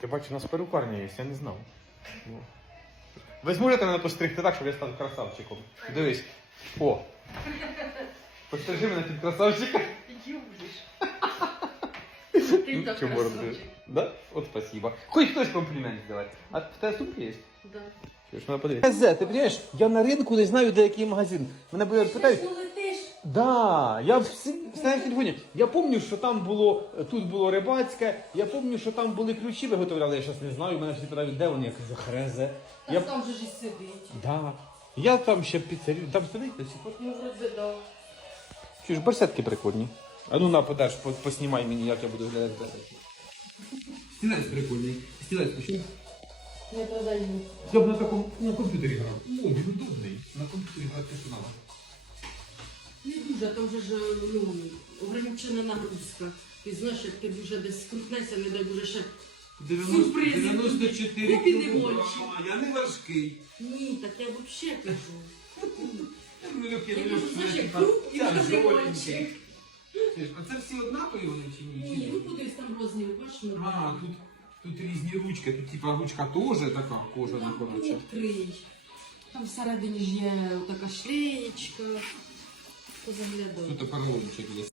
Ти бачиш, у нас перукарня є, я не знав. Ну. Ви зможете мене постригти так, щоб я став красавчиком. Дивись. О! Пострижи мене під красавчика. Ти Ну, так чому красавчик. робиш? Да? От спасибо. Хоч хтось комплімент зробить. А в тебе сумки є? Да. Чуєш, надо подивитися. Ти розумієш, я на ринку не знаю, де який магазин. Мене будуть питають. Да, я всі в телефоні. Я пам'ятаю, що там було, тут було рибацьке, я пам'ятаю, що там були ключі виготовляли, я зараз не знаю, мене всі питають, де вони, я кажу, хрезе. Та Я, там же ж і сидить. да. я там ще піцерію, там сидить до сих пор. Ну, вроде да. Чуєш, барсетки прикольні. А ну на, подаш, по- поснімай мені, як я буду глядати барсетки. Стілець прикольний. Стілець почув. Не продаю. Я б на такому на комп'ютері грав. О, він удобний. На комп'ютері грати що надо. Дуже, там же ж ну, ограничена нагрузка. Ти знаєш, як ти дуже десь скрутнешся, не дай Боже ще. 90, Сюрпризи. 94 Купі не кілограма, більше. я не важкий. Ні, так я взагалі кажу. Ну, Я кажу, знаєш, як круг і Я дуже жовтенький. мальчик. А це всі однакові вони чи ні? Ні, ну кудись там розмір, бачиш, ну. А, тут, тут різні ручки, тут типа ручка теж така кожана, Там коротше. відкрий. Там всередині ж є така шлеєчка. Позаглядав. Тут тепер ломчик є.